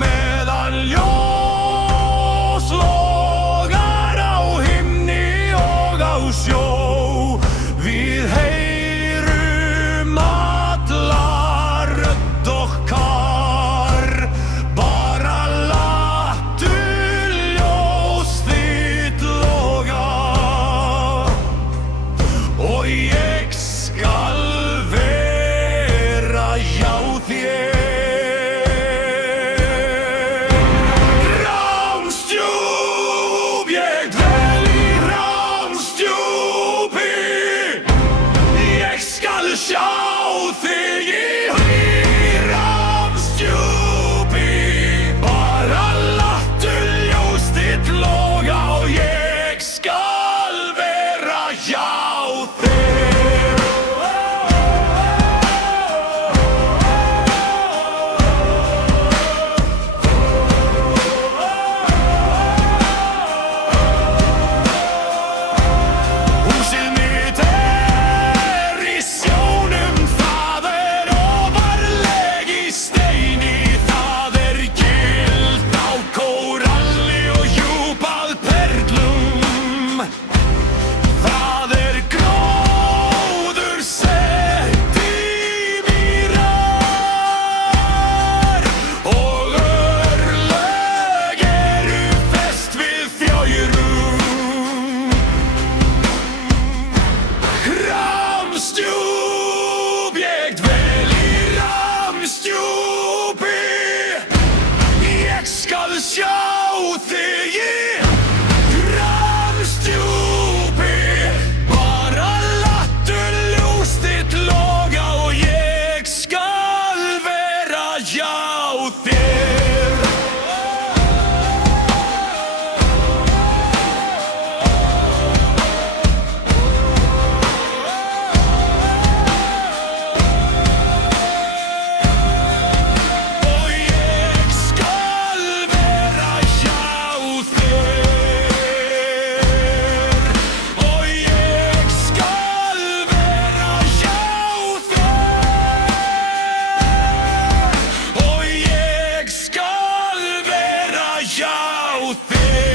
meðan ljós logar á himni og á sjó. Við heyrum alla rödd okkar, bara láttu ljós þitt loga. Og ég skal vera hjá þér. Rámsdjúp, ég dvel í Rámsdjúpi. Ég skal sjá þig í Rámsdjúpi. Bara láttu ljós þitt loga og ég skal vera hjá þér. Húsið mitt í sjónum, það ofarleg í steini. Það gilt á kóralli og djúpað perlum. Það gróður sett í mýrar og örlög eru fest við fjörum. Rámsdjúp, ég dvel í Rámsdjúpi. Ég skal sjá þig í Rámsdjúpi. Bara láttu ljós þitt loga og ég skal vera hjá þér. Og ég skal vera hjá þér. Og ég skal vera hjá þér. Og ég skal vera hjá þér.